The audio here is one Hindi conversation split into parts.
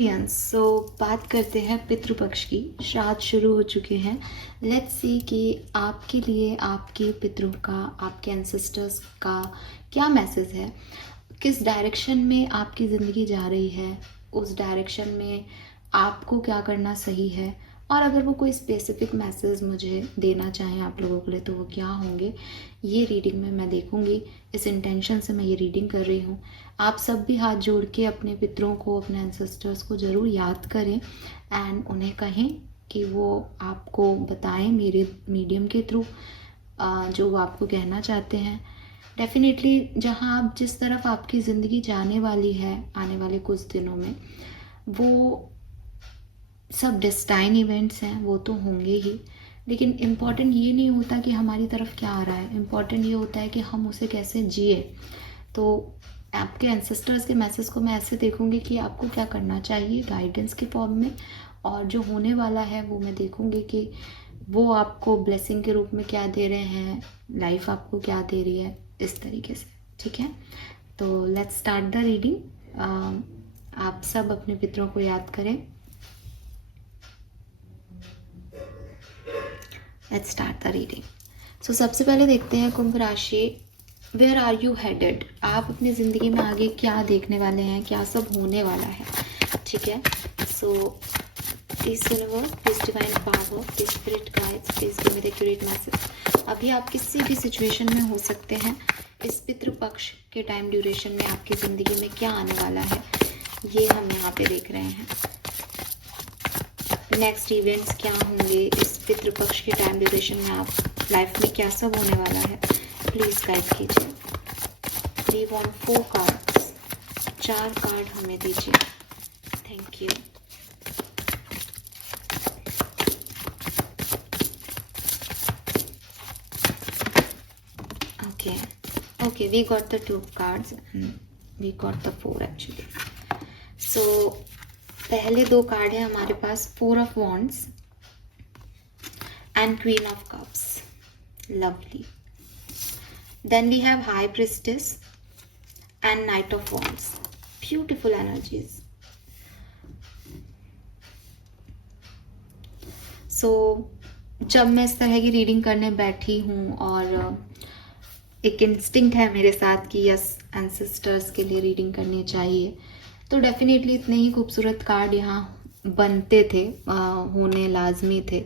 एक्सपीरियंस। सो बात करते हैं पितृपक्ष की। श्राद्ध शुरू हो चुके हैं। लेट्स सी कि आपके लिए आपके पितरों का, आपके एंसेस्टर्स का क्या मैसेज है, किस डायरेक्शन में आपकी ज़िंदगी जा रही है, उस डायरेक्शन में आपको क्या करना सही है, और अगर वो कोई स्पेसिफिक मैसेज मुझे देना चाहें आप लोगों के लिए तो वो क्या होंगे, ये रीडिंग में मैं देखूंगी। इस इंटेंशन से मैं ये रीडिंग कर रही हूँ। आप सब भी हाथ जोड़ के अपने पितरों को, अपने एंसेस्टर्स को ज़रूर याद करें एंड उन्हें कहें कि वो आपको बताएं मेरे मीडियम के थ्रू जो वो आपको कहना चाहते हैं। डेफिनेटली जहाँ आप, जिस तरफ आपकी ज़िंदगी जाने वाली है आने वाले कुछ दिनों में, वो सब डेस्टाइन इवेंट्स हैं, वो तो होंगे ही, लेकिन इम्पॉर्टेंट ये नहीं होता कि हमारी तरफ क्या आ रहा है, इम्पॉर्टेंट ये होता है कि हम उसे कैसे जिए। तो आपके एंसेस्टर्स के मैसेज को मैं ऐसे देखूंगी कि आपको क्या करना चाहिए गाइडेंस के फॉर्म में, और जो होने वाला है वो मैं देखूंगी कि वो आपको ब्लेसिंग के रूप में क्या दे रहे हैं, लाइफ आपको क्या दे रही है, इस तरीके से। ठीक है, तो लेट्स स्टार्ट द रीडिंग। आप सब अपने पितरों को याद करें। Let's start the reading. So सबसे पहले देखते हैं कुंभ राशि, वेयर आर यू हेडेड। आप अपनी ज़िंदगी में आगे क्या देखने वाले हैं, क्या सब होने वाला है। ठीक है, so please universe, please divine power, please spirit guides, please give me the accurate message. अभी आप किसी भी सिचुएशन में हो सकते हैं। इस पितृपक्ष के टाइम ड्यूरेशन में आपकी ज़िंदगी में क्या आने वाला है, ये हम यहाँ पे देख रहे हैं। नेक्स्ट इवेंट्स क्या होंगे इस पितृपक्ष के टाइम ड्यूरेशन में, आप लाइफ में क्या सब होने वाला है, प्लीज गाइड कीजिए। वी वांट 4 कार्ड्स, 4 कार्ड हमें दीजिए। Thank you. Okay, we got the 2 cards and we got the 4 actually. So पहले 2 कार्ड है हमारे पास, 4 of wands and queen of cups. Lovely. Then we have high priestess and knight of wands. Beautiful energies. So जब मैं इस तरह की रीडिंग करने बैठी हूँ और एक इंस्टिंक्ट है मेरे साथ कि यस एंसेस्टर्स के लिए रीडिंग करनी चाहिए, तो डेफिनेटली इतने ही खूबसूरत कार्ड यहाँ बनते थे, होने लाजमी थे।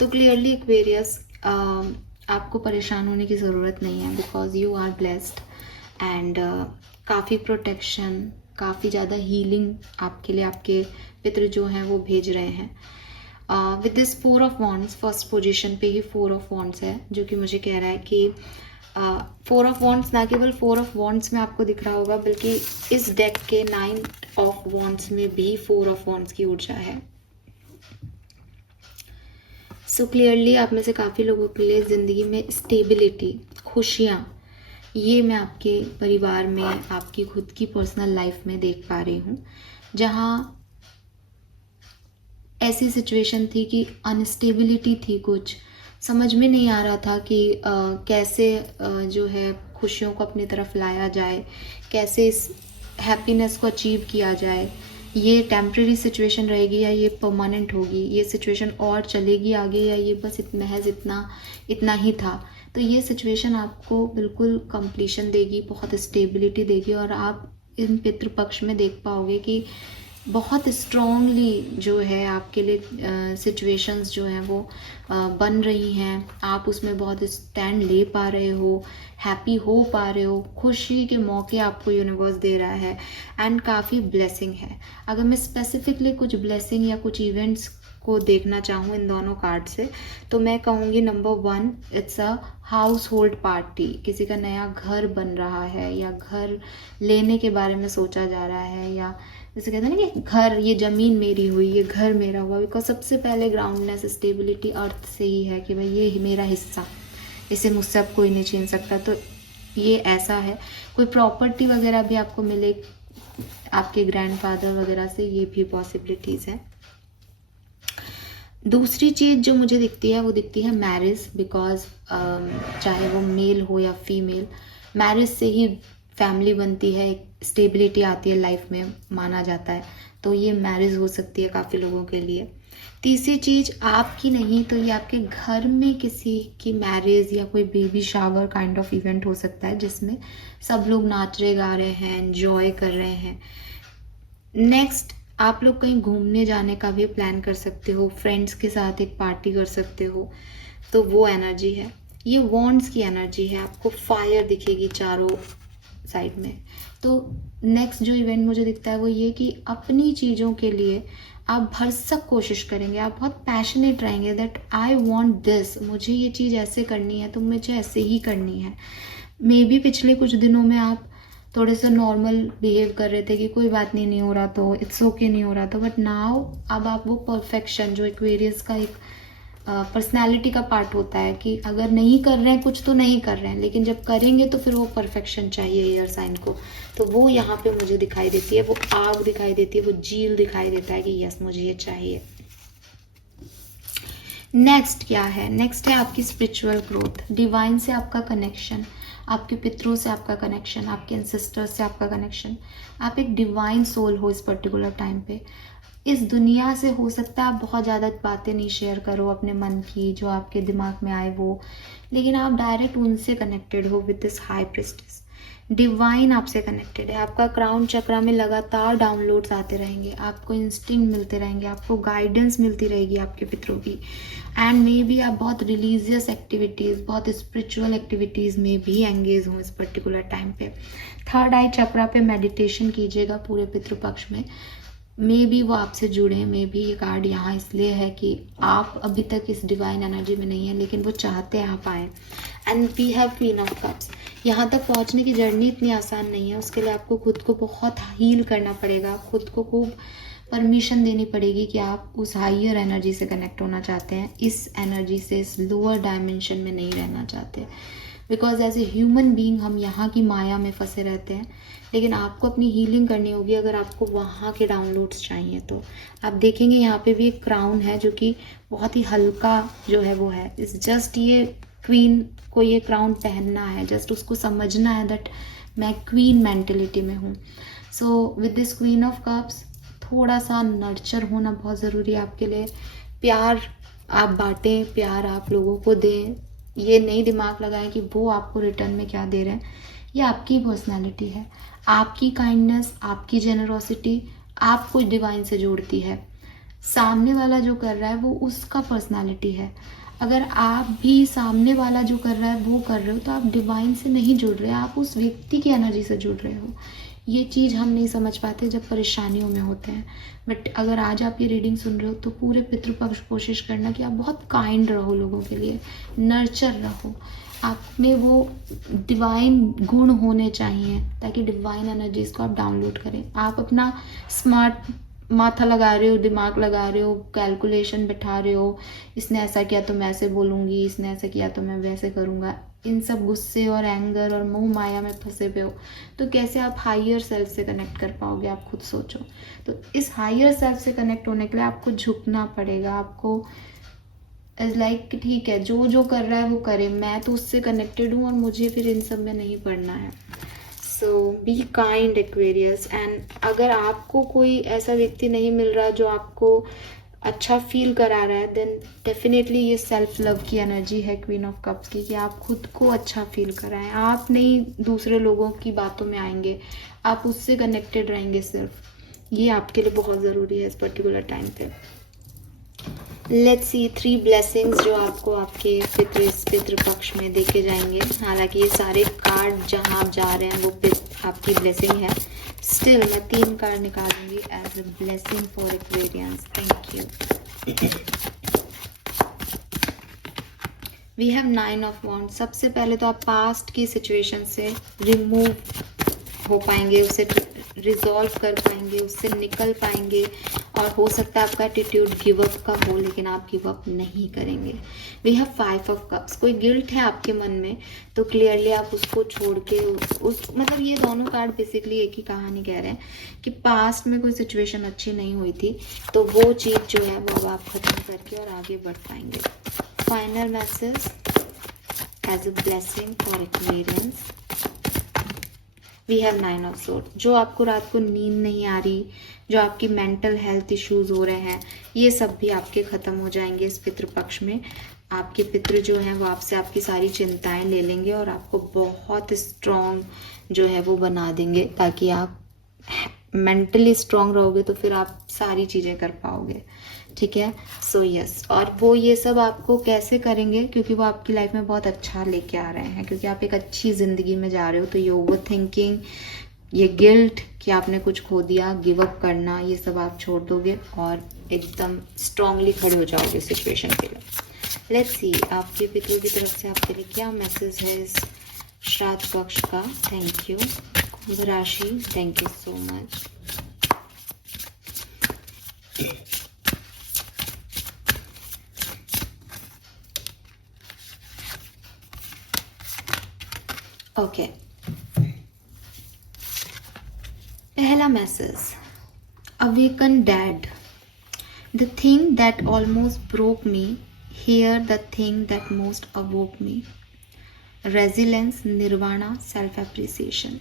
तो क्लियरली एक्वेरियस, आपको परेशान होने की ज़रूरत नहीं है, because you are blessed and काफ़ी प्रोटेक्शन, काफ़ी ज़्यादा हीलिंग आपके लिए आपके पितृ जो हैं वो भेज रहे हैं। With this 4 of wands, first position पे ही 4 ऑफ वॉन्ड्स है, जो कि मुझे कह रहा है कि 4 ऑफ वॉन्ड्स ना केवल 4 ऑफ वॉन्ड्स में आपको दिख रहा होगा, बल्कि इस डेक के 9 ऑफ वॉन्ड्स में भी 4 ऑफ वॉन्ड्स की ऊर्जा है। सो क्लियरली आप में से काफ़ी लोगों के लिए ज़िंदगी में स्टेबिलिटी, खुशियाँ, ये मैं आपके परिवार में, आपकी खुद की पर्सनल लाइफ में देख पा रही हूँ, जहाँ ऐसी सिचुएशन थी कि अनस्टेबिलिटी थी, कुछ समझ में नहीं आ रहा था कि कैसे जो है खुशियों को अपनी तरफ लाया जाए, कैसे इस हैप्पीनेस को अचीव किया जाए। ये टेम्प्रेरी सिचुएशन रहेगी या ये परमानेंट होगी, ये सिचुएशन और चलेगी आगे, या ये बस महज इतना ही था। तो ये सिचुएशन आपको बिल्कुल कंप्लीशन देगी, बहुत स्टेबिलिटी देगी, और आप इन पितृपक्ष में देख पाओगे कि बहुत स्ट्रॉन्गली जो है आपके लिए सिचुएशंस जो हैं वो बन रही हैं। आप उसमें बहुत स्टैंड ले पा रहे हो, हैप्पी हो पा रहे हो, खुशी के मौके आपको यूनिवर्स दे रहा है एंड काफ़ी ब्लेसिंग है। अगर मैं स्पेसिफिकली कुछ ब्लेसिंग या कुछ इवेंट्स को देखना चाहूँ इन दोनों कार्ड से, तो मैं कहूँगी number 1, it's a house hold party. किसी का नया घर बन रहा है या घर लेने के बारे में सोचा जा रहा है, या जैसे कहते हैं ना कि घर, ये ज़मीन मेरी हुई, ये घर मेरा हुआ, बिकॉज सबसे पहले ग्राउंडनेस, स्टेबिलिटी अर्थ से ही है कि भाई ये मेरा हिस्सा, इसे मुझसे अब कोई नहीं छीन सकता। तो ये ऐसा है। कोई प्रॉपर्टी वगैरह भी आपको मिले आपके ग्रैंडफादर वगैरह से, ये भी पॉसिबिलिटीज़ हैं। दूसरी चीज़ जो मुझे दिखती है वो दिखती है मैरिज, बिकॉज चाहे वो मेल हो या फीमेल, मैरिज से ही फैमिली बनती है, स्टेबिलिटी आती है लाइफ में, माना जाता है। तो ये मैरिज हो सकती है काफ़ी लोगों के लिए। तीसरी चीज़ आपकी नहीं तो ये आपके घर में किसी की मैरिज या कोई baby shower kind of event हो सकता है जिसमें सब लोग नाच रहे गा रहे हैं, एंजॉय कर रहे हैं। नेक्स्ट, आप लोग कहीं घूमने जाने का भी प्लान कर सकते हो, फ्रेंड्स के साथ एक पार्टी कर सकते हो, तो वो एनर्जी है। ये वॉन्ड्स की एनर्जी है, आपको फायर दिखेगी चारों साइड में। तो नेक्स्ट जो इवेंट मुझे दिखता है वो ये कि अपनी चीज़ों के लिए आप भरसक कोशिश करेंगे, आप बहुत पैशनेट रहेंगे दैट आई वॉन्ट दिस, मुझे ये चीज़ ऐसे करनी है तो मुझे ऐसे ही करनी है। मे बी पिछले कुछ दिनों में आप थोड़े से नॉर्मल बिहेव कर रहे थे कि कोई बात नहीं, नहीं हो रहा तो इट्स ओके, नहीं हो रहा तो, बट नाउ अब आप वो परफेक्शन जो एक्वेरियस का एक पर्सनैलिटी का पार्ट होता है कि अगर नहीं कर रहे हैं कुछ तो नहीं कर रहे हैं, लेकिन जब करेंगे तो फिर वो परफेक्शन चाहिए एयर साइन को, तो वो यहाँ पे मुझे दिखाई देती है, वो आग दिखाई देती है, वो जील दिखाई देता है कि यस मुझे ये चाहिए। नेक्स्ट क्या है? नेक्स्ट है आपकी स्पिरिचुअल ग्रोथ, डिवाइन से आपका कनेक्शन, आपके पितरों से आपका कनेक्शन, आपके एंसेस्टर्स से आपका कनेक्शन। आप एक डिवाइन सोल हो इस पर्टिकुलर टाइम पे। इस दुनिया से हो सकता है आप बहुत ज़्यादा बातें नहीं शेयर करो अपने मन की, जो आपके दिमाग में आए वो, लेकिन आप डायरेक्ट उनसे कनेक्टेड हो with this high priestess. Divine आपसे कनेक्टेड है, आपका क्राउन चक्रा में लगातार डाउनलोड्स आते रहेंगे, आपको इंस्टिंक्ट मिलते रहेंगे, आपको गाइडेंस मिलती रहेगी आपके पितरों की। एंड मे बी आप बहुत रिलीजियस एक्टिविटीज़, बहुत स्पिरिचुअल एक्टिविटीज़ में भी एंगेज हों इस पर्टिकुलर टाइम पे। थर्ड आई चक्रा पे मेडिटेशन कीजिएगा पूरे पितृपक्ष में। मे बी वो आपसे जुड़े, मे बी ये कार्ड यहाँ इसलिए है कि आप अभी तक इस डिवाइन एनर्जी में नहीं है, लेकिन वो चाहते हैं आप आए। And we have queen of cups. यहाँ तक पहुँचने की जर्नी इतनी आसान नहीं है, उसके लिए आपको खुद को बहुत हील करना पड़ेगा, खुद को खूब परमिशन देनी पड़ेगी कि आप उस हाइयर एनर्जी से कनेक्ट होना चाहते हैं, इस एनर्जी से, इस लोअर डायमेंशन में नहीं रहना चाहते। Because as a human being हम यहाँ की माया में फंसे रहते हैं, लेकिन आपको अपनी हीलिंग करनी होगी अगर आपको वहाँ के डाउनलोड्स चाहिए तो। आप देखेंगे यहाँ पे भी एक क्राउन है जो कि बहुत ही हल्का जो है वो है, इस जस्ट ये क्वीन को ये क्राउन पहनना है, जस्ट उसको समझना है दैट मैं क्वीन मेंटेलिटी में हूँ। So with this queen of cups थोड़ा सा नर्चर होना बहुत ज़रूरी है आपके लिए। प्यार आप बांटें, प्यार आप लोगों को दें, ये नहीं दिमाग लगाएं कि वो आपको रिटर्न में क्या दे रहे हैं। ये आपकी पर्सनालिटी है, आपकी काइंडनेस, आपकी जेनरोसिटी आपको डिवाइन से जोड़ती है। सामने वाला जो कर रहा है वो उसका पर्सनालिटी है। अगर आप भी सामने वाला जो कर रहा है वो कर रहे हो तो आप डिवाइन से नहीं जुड़ रहे, आप उस व्यक्ति की एनर्जी से जुड़ रहे हो। ये चीज़ हम नहीं समझ पाते जब परेशानियों में होते हैं। बट अगर आज आप ये रीडिंग सुन रहे हो तो पूरे पितृपक्ष कोशिश करना कि आप बहुत काइंड रहो लोगों के लिए, नर्चर रहो, आप में वो डिवाइन गुण होने चाहिए ताकि डिवाइन एनर्जीज को आप डाउनलोड करें। आप अपना स्मार्ट माथा लगा रहे हो, दिमाग लगा रहे हो, कैलकुलेशन बैठा रहे हो, इसने ऐसा किया तो मैं ऐसे बोलूँगी, इसने ऐसा किया तो मैं वैसे करूँगा, इन सब गुस्से और एंगर और मोह माया में फंसे हुए हो तो कैसे आप हायर सेल्फ से कनेक्ट कर पाओगे? आप खुद सोचो। तो इस हायर सेल्फ से कनेक्ट होने के लिए आपको झुकना पड़ेगा, आपको इज लाइक ठीक है जो जो कर रहा है वो करे, मैं तो उससे कनेक्टेड हूँ और मुझे फिर इन सब में नहीं पड़ना है। सो बी काइंड एक्वेरियस। एंड अगर आपको कोई ऐसा व्यक्ति नहीं मिल रहा जो आपको अच्छा फील करा रहा है, देन डेफिनेटली ये सेल्फ लव की एनर्जी है क्वीन ऑफ कप्स की, कि आप खुद को अच्छा फील कराएं। आप नहीं दूसरे लोगों की बातों में आएंगे, आप उससे कनेक्टेड रहेंगे सिर्फ। ये आपके लिए बहुत ज़रूरी है इस पर्टिकुलर टाइम पे। लेट्स सी 3 ब्लेसिंग्स जो आपको आपके पितृपक्ष में देके जाएंगे। हालांकि ये सारे कार्ड जहाँ आप जा रहे हैं वो आपकी ब्लेसिंग है, स्टिल मैं 3 कार्ड निकालूंगी as a blessing for Aquarians. Thank you. We have 9 of wands. सबसे पहले तो आप पास्ट की सिचुएशन से रिमूव हो पाएंगे, उसे रिजॉल्व कर पाएंगे, उससे निकल पाएंगे, और हो सकता है आपका एटीट्यूड गिव अप का हो, लेकिन आप गिव अप नहीं करेंगे। We have 5 of cups. कोई गिल्ट है आपके मन में तो क्लियरली आप उसको छोड़ के उस मतलब ये दोनों कार्ड बेसिकली एक ही कहानी कह रहे हैं कि पास्ट में कोई सिचुएशन अच्छी नहीं हुई थी तो वो चीज़ जो है वो अब आप खत्म करके और आगे बढ़ पाएंगे। Final message as a blessing for Aquarians. We have 9 of sword. जो आपको रात को नींद नहीं आ रही, जो आपकी मेंटल हेल्थ इश्यूज हो रहे हैं, ये सब भी आपके ख़त्म हो जाएंगे इस पितृपक्ष में। आपके पितृ जो हैं वो आपसे आपकी सारी चिंताएं ले लेंगे और आपको बहुत स्ट्रॉन्ग जो है वो बना देंगे, ताकि आप मेंटली स्ट्रॉन्ग रहोगे तो फिर आप सारी चीज़ें कर पाओगे। ठीक है, सो यस। और वो ये सब आपको कैसे करेंगे, क्योंकि वो आपकी लाइफ में बहुत अच्छा लेके आ रहे हैं, क्योंकि आप एक अच्छी ज़िंदगी में जा रहे हो। तो ये ओवर थिंकिंग, ये गिल्ट कि आपने कुछ खो दिया, गिव अप करना, ये सब आप छोड़ दोगे और एकदम स्ट्रांगली खड़े हो जाओगे सिचुएशन के लिए। लेट्स सी आपके पितरों की तरफ से आपके लिए क्या मैसेज है इस श्राद्ध पक्ष का। Thank you. कुंभ राशि, thank you so much. Okay, पहला message, awaken dad. The thing that almost broke me, here the thing that most awoke me. Resilience, nirvana, self appreciation.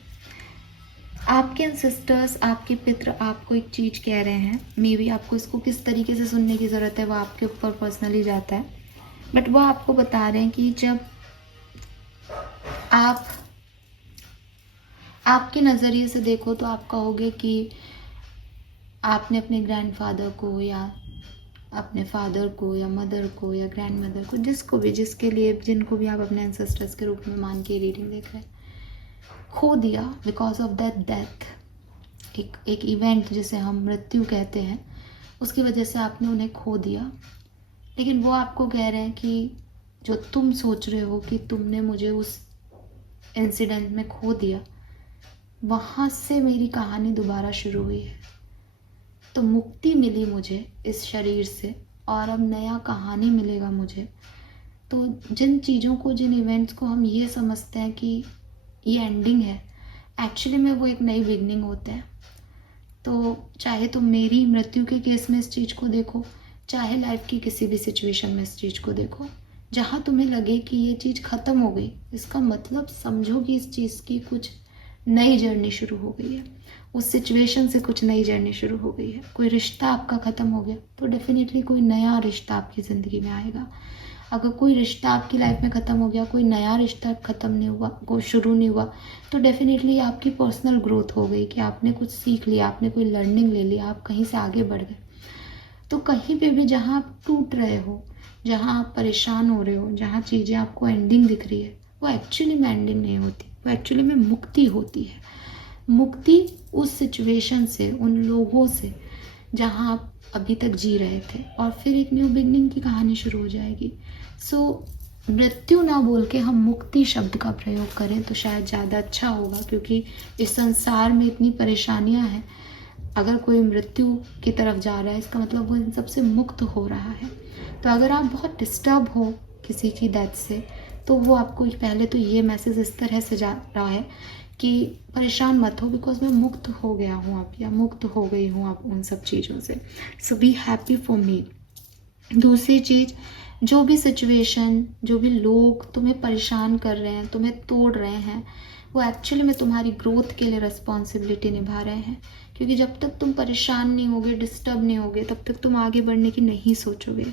आपके एंसेस्टर्स, आपके पितृ आपको एक चीज़ कह रहे हैं। मे बी आपको इसको किस तरीके से सुनने की ज़रूरत है वो आपके ऊपर पर्सनली जाता है, बट वो आपको बता रहे हैं कि जब आप आपके नज़रिए से देखो तो आप कहोगे कि आपने अपने ग्रैंडफादर को या अपने फादर को या मदर को या ग्रैंड मदर को, जिसको भी, जिसके लिए, जिनको भी आप अपने एंसेस्टर्स के रूप में मान के रीडिंग देख रहे हैं, खो दिया बिकॉज ऑफ दैट डेथ। एक इवेंट जिसे हम मृत्यु कहते हैं, उसकी वजह से आपने उन्हें खो दिया। लेकिन वो आपको कह रहे हैं कि जो तुम सोच रहे हो कि तुमने मुझे उस इंसिडेंट में खो दिया, वहाँ से मेरी कहानी दोबारा शुरू हुई है। तो मुक्ति मिली मुझे इस शरीर से और अब नया कहानी मिलेगा मुझे। तो जिन चीज़ों को, जिन इवेंट्स को हम ये समझते हैं कि ये एंडिंग है, एक्चुअली में वो एक नई बिगनिंग होते हैं। तो चाहे तो मेरी मृत्यु के केस में इस चीज़ को देखो, चाहे लाइफ की किसी भी सिचुएशन में इस चीज़ को देखो, जहाँ तुम्हें लगे कि ये चीज़ ख़त्म हो गई, इसका मतलब समझो कि इस चीज़ की कुछ नई जर्नी शुरू हो गई है। उस सिचुएशन से कुछ नई जर्नी शुरू हो गई है। कोई रिश्ता आपका ख़त्म हो गया तो डेफिनेटली कोई नया रिश्ता आपकी ज़िंदगी में आएगा। अगर कोई रिश्ता आपकी लाइफ में ख़त्म हो गया, कोई नया रिश्ता ख़त्म नहीं हुआ, कोई शुरू नहीं हुआ, तो डेफिनेटली आपकी पर्सनल ग्रोथ हो गई कि आपने कुछ सीख लिया, आपने कोई लर्निंग ले लिया, आप कहीं से आगे बढ़ गए। तो कहीं पे भी जहाँ आप टूट रहे हो, जहाँ आप परेशान हो रहे हो, जहाँ चीज़ें आपको एंडिंग दिख रही है, वो एक्चुअली में एंडिंग नहीं होती, वो एक्चुअली में मुक्ति होती है। मुक्ति उस सिचुएशन से, उन लोगों से जहाँ आप अभी तक जी रहे थे, और फिर एक न्यू बिगनिंग की कहानी शुरू हो जाएगी। सो मृत्यु ना बोल के हम मुक्ति शब्द का प्रयोग करें तो शायद ज़्यादा अच्छा होगा, क्योंकि इस संसार में इतनी परेशानियां हैं। अगर कोई मृत्यु की तरफ जा रहा है, इसका मतलब वो इन सबसे मुक्त हो रहा है। तो अगर आप बहुत डिस्टर्ब हो किसी की डेथ से, तो वो आपको पहले तो ये मैसेज इस तरह से जा रहा है कि परेशान मत हो, बिकॉज मैं मुक्त हो गया हूँ अब, या मुक्त हो गई हूँ अब उन सब चीज़ों से। सो बी हैप्पी फॉर मी। दूसरी चीज़, जो भी सिचुएशन, जो भी लोग तुम्हें परेशान कर रहे हैं, तुम्हें तोड़ रहे हैं, वो एक्चुअली में तुम्हारी ग्रोथ के लिए रिस्पॉन्सिबिलिटी निभा रहे हैं। क्योंकि जब तक तुम परेशान नहीं होगे, डिस्टर्ब नहीं होगे, तब तक तुम आगे बढ़ने की नहीं सोचोगे।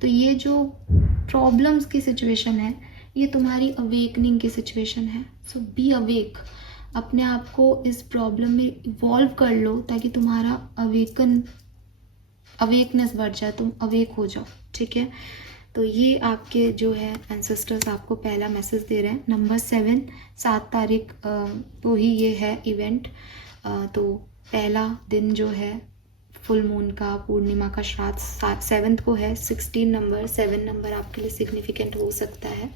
तो ये जो प्रॉब्लम्स की सिचुएशन है, ये तुम्हारी अवेकनिंग की सिचुएशन है। सो बी अवेक। अपने आप को इस प्रॉब्लम में इवॉल्व कर लो, ताकि तुम्हारा अवेकनेस बढ़ जाए, तुम अवेक हो जाओ। ठीक है, तो ये आपके जो है एंसेस्टर्स आपको पहला मैसेज दे रहे हैं। नंबर 7, 7 तारीख तो ही ये है इवेंट। तो पहला दिन जो है फुल मून का, पूर्णिमा का श्राद्ध 7 को है। 16 नंबर, 7 नंबर आपके लिए सिग्निफिकेंट हो सकता है।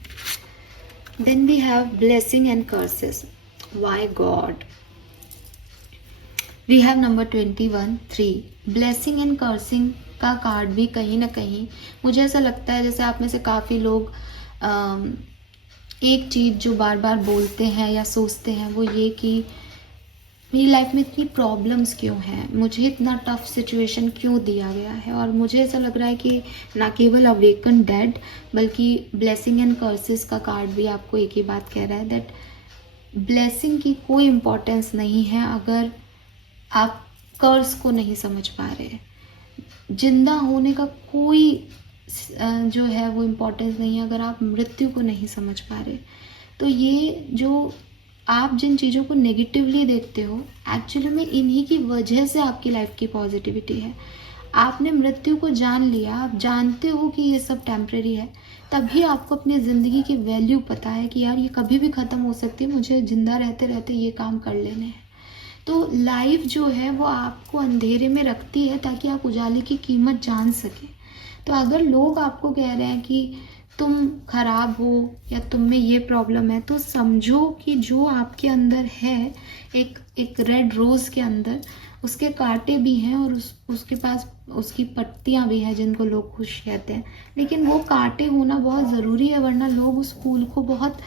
Then we have blessing and curses. Why God. We have number 21, 3। Blessing and cursing का कार्ड भी कहीं ना कहीं मुझे ऐसा लगता है जैसे आप में से काफ़ी लोग एक चीज़ जो बार बार बोलते हैं या सोचते हैं, वो ये कि मेरी लाइफ में इतनी प्रॉब्लम्स क्यों हैं, मुझे इतना टफ सिचुएशन क्यों दिया गया है। और मुझे ऐसा लग रहा है कि ना केवल अवेकन डेड, बल्कि ब्लेसिंग एंड कर्सेस का कार्ड भी आपको एक ही बात कह रहा है, दैट ब्लेसिंग की कोई इम्पोर्टेंस नहीं है अगर आप कर्स को नहीं समझ पा रहे। जिंदा होने का कोई जो है वो इम्पोर्टेंस नहीं है अगर आप मृत्यु को नहीं समझ पा रहे। तो ये जो आप जिन चीज़ों को नेगेटिवली देखते हो, एक्चुअली में इन्हीं की वजह से आपकी लाइफ की पॉजिटिविटी है। आपने मृत्यु को जान लिया, आप जानते हो कि ये सब टेम्परेरी है, तभी आपको अपनी ज़िंदगी की वैल्यू पता है कि यार ये कभी भी ख़त्म हो सकती है, मुझे ज़िंदा रहते रहते ये काम कर लेने हैं। तो लाइफ जो है वो आपको अंधेरे में रखती है ताकि आप उजाले की कीमत जान सकें। तो अगर लोग आपको कह रहे हैं कि तुम खराब हो या तुम में ये प्रॉब्लम है, तो समझो कि जो आपके अंदर है, एक रेड रोज़ के अंदर उसके कांटे भी हैं और उसके पास उसकी पत्तियां भी हैं जिनको लोग खुश कहते हैं। लेकिन वो कांटे होना बहुत ज़रूरी है, वरना लोग उस फूल को बहुत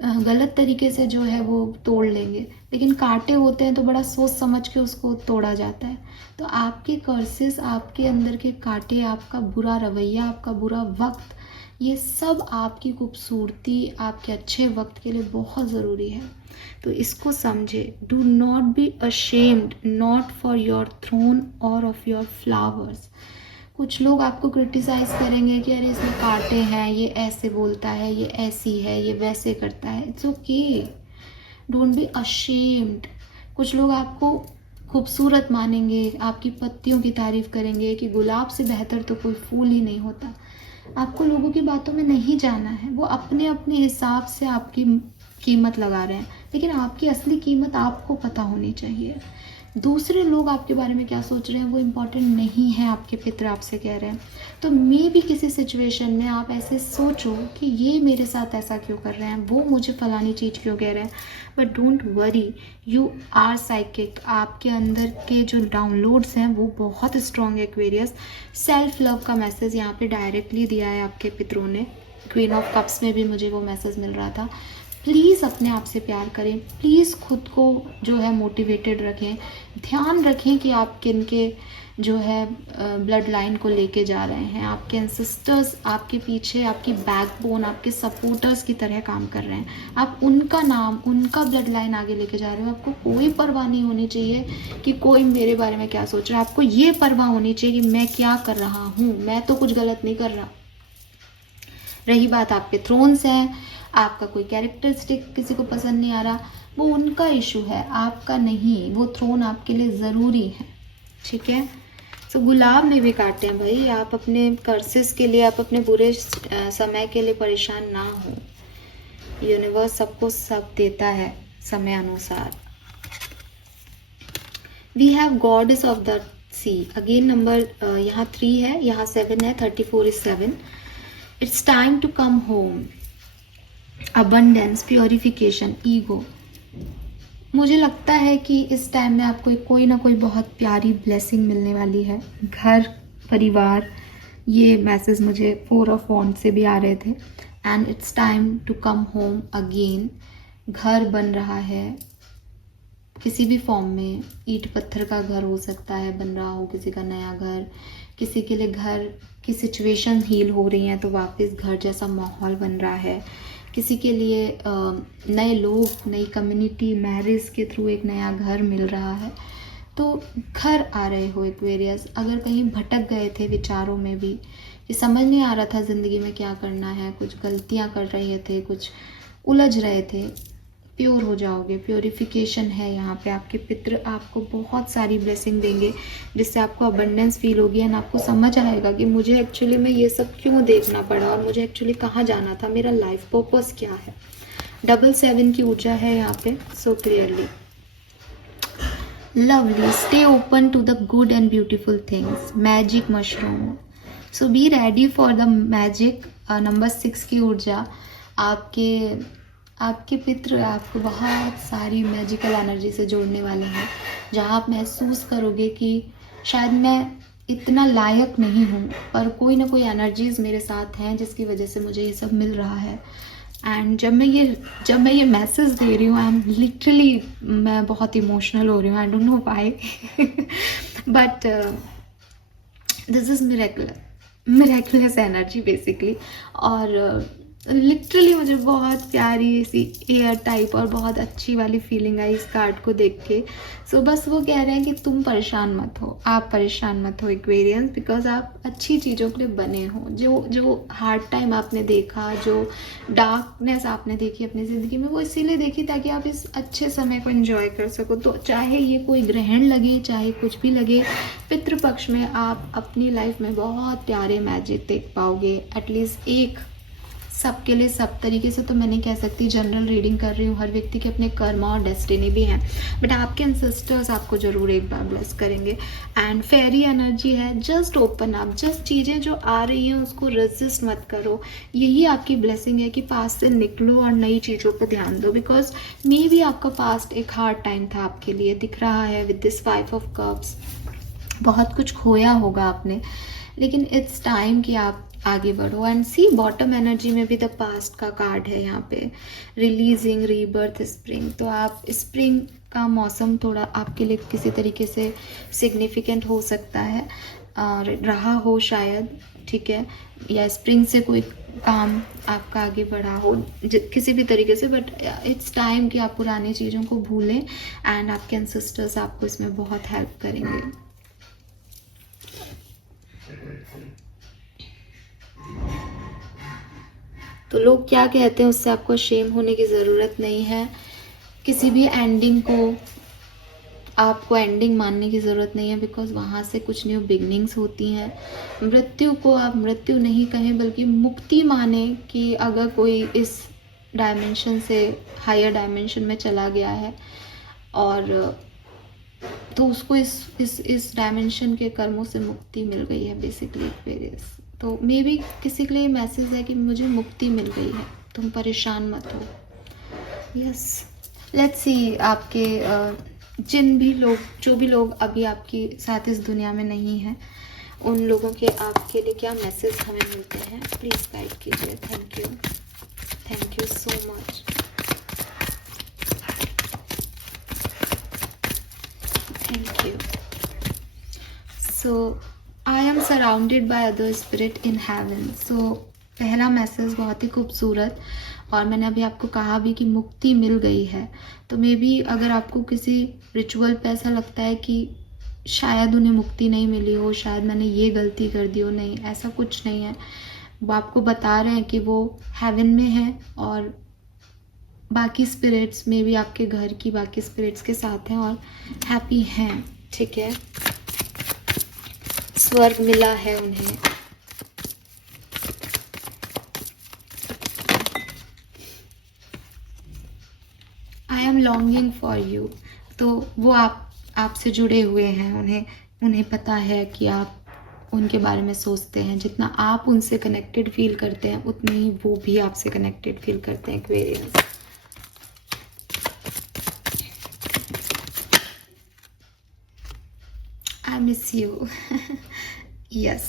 गलत तरीके से जो है वो तोड़ लेंगे। लेकिन कांटे होते हैं तो बड़ा सोच समझ के उसको तोड़ा जाता है। तो आपके कर्सेस, आपके अंदर के कांटे, आपका बुरा रवैया, आपका बुरा वक्त, ये सब आपकी खूबसूरती, आपके अच्छे वक्त के लिए बहुत ज़रूरी है। तो इसको समझे। Do not be ashamed not for your thorn और ऑफ योर फ्लावर्स। कुछ लोग आपको क्रिटिसाइज करेंगे कि अरे इसमें कांटे हैं, ये ऐसे बोलता है, ये ऐसी है, ये वैसे करता है। It's okay, don't be ashamed. कुछ लोग आपको खूबसूरत मानेंगे, आपकी पत्तियों की तारीफ करेंगे कि गुलाब से बेहतर तो कोई फूल ही नहीं होता। आपको लोगों की बातों में नहीं जाना है। वो अपने अपने हिसाब से आपकी कीमत लगा रहे हैं, लेकिन आपकी असली कीमत आपको पता होनी चाहिए। दूसरे लोग आपके बारे में क्या सोच रहे हैं वो इम्पोर्टेंट नहीं है, आपके पितर आपसे कह रहे हैं। तो मे भी किसी सिचुएशन में आप ऐसे सोचो कि ये मेरे साथ ऐसा क्यों कर रहे हैं, वो मुझे फलानी चीज़ क्यों कह रहे हैं। But don't worry, you are psychic. आपके अंदर के जो डाउनलोड्स हैं वो बहुत स्ट्रॉन्ग है एक्वेरियस। सेल्फ लव का मैसेज यहाँ पे डायरेक्टली दिया है आपके पितरों ने। क्वीन ऑफ कप्स में भी मुझे वो मैसेज मिल रहा था। प्लीज़ अपने आप से प्यार करें, प्लीज़ खुद को जो है मोटिवेटेड रखें। ध्यान रखें कि आप किन के जो है ब्लड लाइन को लेके जा रहे हैं। आपके एंसेस्टर्स आपके पीछे, आपकी बैकबोन, आपके सपोर्टर्स की तरह काम कर रहे हैं। आप उनका नाम, उनका ब्लड लाइन आगे लेके जा रहे हो। आपको कोई परवाह नहीं होनी चाहिए कि कोई मेरे बारे में क्या सोच रहा है। आपको ये परवाह होनी चाहिए कि मैं क्या कर रहा हूँ, मैं तो कुछ गलत नहीं कर रहा। रही बात आपके थ्रोन्स हैं, आपका कोई कैरेक्टरिस्टिक किसी को पसंद नहीं आ रहा, वो उनका इशू है, आपका नहीं। वो थ्रोन आपके लिए ज़रूरी है, ठीक है। सो गुलाब में भी काटे हैं भाई। आप अपने कर्सेस के लिए, आप अपने बुरे समय के लिए परेशान ना हो। यूनिवर्स सबको सब देता है समय अनुसार। We have goddess of the sea. Again number यहाँ 3 है, यहाँ 7 है, 34 is 7। It's time to come home. Abundance, purification, ego. मुझे लगता है कि इस टाइम में आपको कोई ना कोई बहुत प्यारी ब्लेसिंग मिलने वाली है। घर, परिवार, ये मैसेज मुझे 4 of Wands से भी आ रहे थे। And it's time to come home again. घर बन रहा है किसी भी फॉर्म में। ईंट पत्थर का घर हो सकता है बन रहा हो, किसी का नया घर, किसी के लिए घर की सिचुएशन हील हो रही हैं तो वापस घर जैसा माहौल बन रहा है। किसी के लिए नए लोग, नई कम्युनिटी, मैरिज के थ्रू एक नया घर मिल रहा है। तो घर आ रहे हो एक्वेरियस। अगर कहीं भटक गए थे विचारों में भी, कि समझ नहीं आ रहा था ज़िंदगी में क्या करना है, कुछ गलतियां कर रहे थे, कुछ उलझ रहे थे, प्योर हो जाओगे। प्योरिफिकेशन है यहाँ पे। आपके पितृ आपको बहुत सारी ब्लेसिंग देंगे जिससे आपको अबंडेंस फील होगी एंड आपको समझ आएगा कि मुझे एक्चुअली में ये सब क्यों देखना पड़ा और मुझे एक्चुअली कहाँ जाना था, मेरा लाइफ पर्पस क्या है। 7 की ऊर्जा है यहाँ पे। So clearly lovely, stay open to the good and beautiful things. Magic mushroom, so be ready for the magic. Number 6 की ऊर्जा, आपके पितृ आपको बहुत सारी मैजिकल एनर्जी से जोड़ने वाले हैं, जहाँ आप महसूस करोगे कि शायद मैं इतना लायक नहीं हूँ पर कोई ना कोई एनर्जीज मेरे साथ हैं जिसकी वजह से मुझे ये सब मिल रहा है। एंड जब मैं ये मैसेज दे रही हूँ, आई एम लिटरली, मैं बहुत इमोशनल हो रही हूँ। I don't know why but this is miraculous energy basically. और लिटरली मुझे बहुत प्यारी ऐसी एयर टाइप और बहुत अच्छी वाली फीलिंग आई इस कार्ड को देख के। सो बस वो कह रहे हैं कि तुम परेशान मत हो, आप परेशान मत हो एक्वेरियंस, बिकॉज आप अच्छी चीज़ों के लिए बने हो। जो जो हार्ड टाइम आपने देखा, जो डार्कनेस आपने देखी अपनी ज़िंदगी में, वो इसीलिए देखी ताकि आप इस अच्छे समय को एंजॉय कर सको। तो चाहे ये कोई ग्रहण लगे, चाहे कुछ भी लगे, पितृपक्ष में आप अपनी लाइफ में बहुत प्यारे मैजिक देख पाओगे। एटलीस्ट एक सबके लिए सब तरीके से तो मैं नहीं कह सकती, जनरल रीडिंग कर रही हूँ, हर व्यक्ति के अपने कर्मा और डेस्टिनी भी हैं, बट आपके एंसेस्टर्स आपको ज़रूर एक बार ब्लेस करेंगे। एंड फेरी एनर्जी है, जस्ट ओपन अप, जस्ट चीज़ें जो आ रही हैं उसको रेजिस्ट मत करो। यही आपकी ब्लेसिंग है कि पास्ट से निकलो और नई चीज़ों पर ध्यान दो, बिकॉज मे भी आपका पास्ट एक हार्ड टाइम था आपके लिए, दिख रहा है विद दिस 5 ऑफ कप्स। बहुत कुछ खोया होगा आपने, लेकिन इट्स टाइम कि आप आगे बढ़ो। एंड सी बॉटम एनर्जी में भी द पास्ट का कार्ड है यहाँ पे, रिलीजिंग, रीबर्थ, स्प्रिंग। तो आप स्प्रिंग का मौसम थोड़ा आपके लिए किसी तरीके से सिग्निफिकेंट हो सकता है, और रहा हो शायद, ठीक है, या स्प्रिंग से कोई काम आपका आगे बढ़ा हो किसी भी तरीके से, बट इट्स टाइम कि आप पुरानी चीज़ों को भूलें एंड आपके एंसेस्टर्स आपको इसमें बहुत हेल्प करेंगे। तो लोग क्या कहते हैं उससे आपको शेम होने की ज़रूरत नहीं है। किसी भी एंडिंग को आपको एंडिंग मानने की ज़रूरत नहीं है, बिकॉज वहाँ से कुछ न्यू बिगनिंग्स होती हैं। मृत्यु को आप मृत्यु नहीं कहें बल्कि मुक्ति माने, कि अगर कोई इस डायमेंशन से हायर डायमेंशन में चला गया है और तो उसको इस डायमेंशन के कर्मों से मुक्ति मिल गई है बेसिकली एक्वेरियस। तो मे बी किसी के लिए मैसेज है कि मुझे मुक्ति मिल गई है, तुम परेशान मत हो। यस, लेट्स सी आपके जिन भी लोग, जो भी लोग अभी आपके साथ इस दुनिया में नहीं हैं, उन लोगों के आपके लिए क्या मैसेज हमें मिलते हैं, प्लीज़ गाइड कीजिए। Thank you so much. Thank you. So I am surrounded by other spirit in heaven. So पहला मैसेज बहुत ही खूबसूरत, और मैंने अभी आपको कहा भी कि मुक्ति मिल गई है। तो मे बी अगर आपको किसी रिचुअल पे ऐसा लगता है कि शायद उन्हें मुक्ति नहीं मिली हो, शायद मैंने ये गलती कर दी हो, नहीं, ऐसा कुछ नहीं है। वो आपको बता रहे हैं कि वो हेवन में है और बाकी स्पिरिट्स में भी आपके घर की बाकी स्पिरिट्स के साथ हैं और हैप्पी हैं, ठीक है। स्वर्ग मिला है उन्हें। I am longing for you. तो वो आपसे जुड़े हुए हैं, उन्हें पता है कि आप उनके बारे में सोचते हैं। जितना आप उनसे कनेक्टेड फील करते हैं उतने ही वो भी आपसे कनेक्टेड फील करते हैं Aquarius. I miss you. Yes.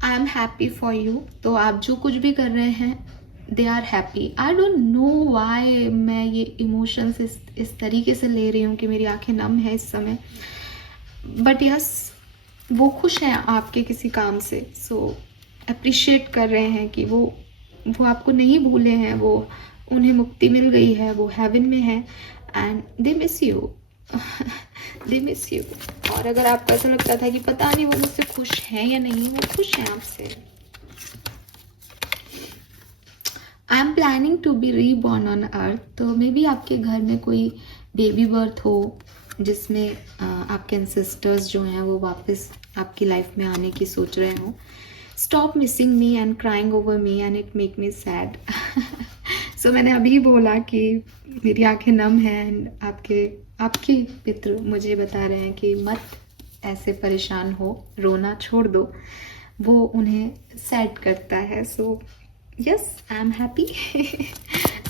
I am happy for you. तो आप जो कुछ भी कर रहे हैं, they are happy. I don't know why मैं ये इमोशंस इस तरीके से ले रही हूँ कि मेरी आंखें नम है इस समय, बट यस, वो खुश हैं आपके किसी काम से। सो अप्रिशिएट कर रहे हैं कि वो आपको नहीं भूले हैं, वो उन्हें मुक्ति मिल गई है, वो हेवन में है and they miss you. They miss you. और अगर आपको ऐसा लगता था कि पता नहीं वो मुझसे खुश हैं या नहीं, वो खुश हैं आपसे। I am planning to be reborn on earth. तो मे बी आपके घर में कोई बेबी बर्थ हो जिसमें आपके एंसेस्टर्स जो हैं वो वापस आपकी लाइफ में आने की सोच रहे हों। Stop missing me and crying over me and it make me sad. So मैंने अभी बोला कि मेरी आंखें नम हैं एंड आपके पितृ मुझे बता रहे हैं कि मत ऐसे परेशान हो, रोना छोड़ दो, वो उन्हें सैड करता है। So yes, I am happy.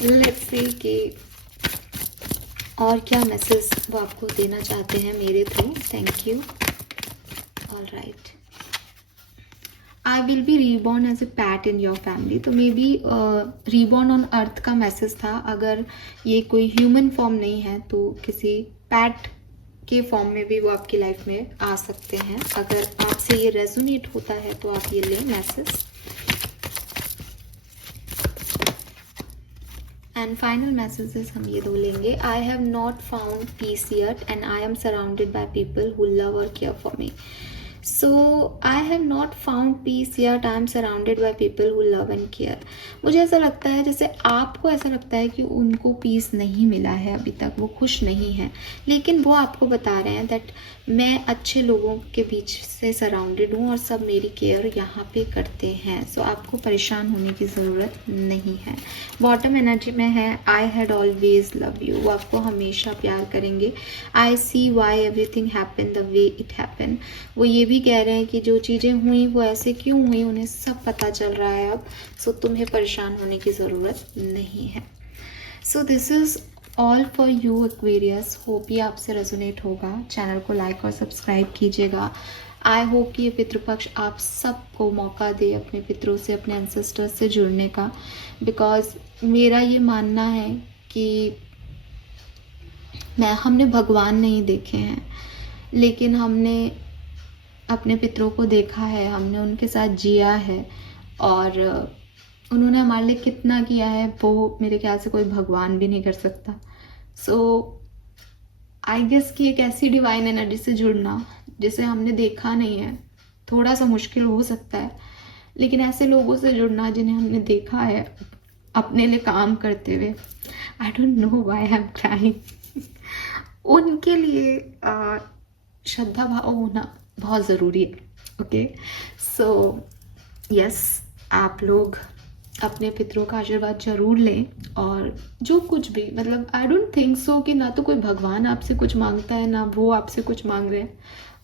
Let's see कि और क्या मैसेज वो आपको देना चाहते हैं मेरे through. Thank you. All right. I will be reborn as a pet in your family. तो मे बी रीबॉर्न ऑन अर्थ का मैसेज था। अगर ये कोई ह्यूमन फॉर्म नहीं है तो किसी पैट के फॉर्म में भी वो आपकी लाइफ में आ सकते हैं। अगर आपसे ये रेजोनेट होता है तो आप ये लें मैसेज। एंड फाइनल मैसेजेस हम ये दो लेंगे। I have not found peace yet and I am surrounded by people who love और care for me. So I have not found peace yet, I am surrounded by people who love and care. मुझे ऐसा लगता है जैसे आपको ऐसा लगता है कि उनको पीस नहीं मिला है अभी तक, वो खुश नहीं है, लेकिन वो आपको बता रहे हैं दैट मैं अच्छे लोगों के बीच से सराउंडेड हूँ और सब मेरी केयर यहाँ पे करते हैं। सो आपको परेशान होने की ज़रूरत नहीं है। बॉटम एनर्जी में है I had always love you, वो आपको हमेशा प्यार करेंगे। I see why everything happen the way it happen, वो ये भी कह रहे हैं कि जो चीज़ें हुई वो ऐसे क्यों हुई उन्हें सब पता चल रहा है अब। सो तुम्हें परेशान होने की ज़रूरत नहीं है। So this is all for you Aquarius. Hope ये आपसे रेजोनेट होगा। चैनल को लाइक और सब्सक्राइब कीजिएगा। आई होप कि ये पितृपक्ष आप सबको मौका दे अपने पितरों से, अपने एंसेस्टर्स से जुड़ने का। बिकॉज मेरा ये मानना है कि हमने भगवान नहीं देखे हैं, लेकिन हमने अपने पितरों को देखा है, हमने उनके साथ जिया है और उन्होंने हमारे लिए कितना किया है वो मेरे ख्याल से कोई भगवान भी नहीं कर सकता। सो आई गेस कि एक ऐसी डिवाइन एनर्जी से जुड़ना जिसे हमने देखा नहीं है थोड़ा सा मुश्किल हो सकता है, लेकिन ऐसे लोगों से जुड़ना जिन्हें हमने देखा है अपने लिए काम करते हुए, I don't know why I am crying, उनके लिए श्रद्धा भाव होना बहुत ज़रूरी है। ओके, सो यस, आप लोग अपने पितरों का आशीर्वाद जरूर लें। और जो कुछ भी, मतलब आई डोंट थिंक सो कि ना तो कोई भगवान आपसे कुछ मांगता है ना वो आपसे कुछ मांग रहे हैं।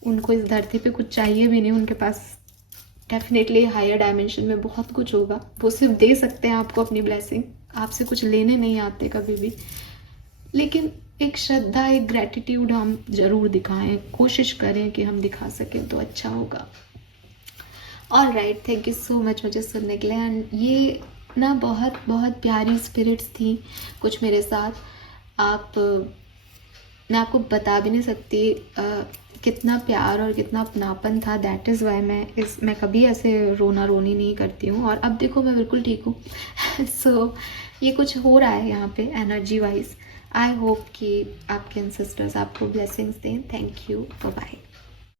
उनको इस धरती पे कुछ चाहिए भी नहीं, उनके पास डेफिनेटली हायर डायमेंशन में बहुत कुछ होगा। वो सिर्फ दे सकते हैं आपको अपनी ब्लेसिंग, आपसे कुछ लेने नहीं आते कभी भी। लेकिन एक श्रद्धा, एक ग्रेटिट्यूड हम जरूर दिखाएं, कोशिश करें कि हम दिखा सकें तो अच्छा होगा। All right, thank you so much मुझे सुनने के लिए। एंड ये ना बहुत बहुत प्यारी स्पिरिट्स थी कुछ मेरे साथ। मैं आपको बता भी नहीं सकती कितना प्यार और कितना अपनापन था। दैट इज़ वाई मैं कभी ऐसे रोना रोनी नहीं करती हूँ। और अब देखो मैं बिल्कुल ठीक हूँ। सो ये कुछ हो रहा है यहाँ पे एनर्जी वाइज। आई होप कि आपके एंसेस्टर्स आपको ब्लेसिंग्स दें। Thank you, bye bye.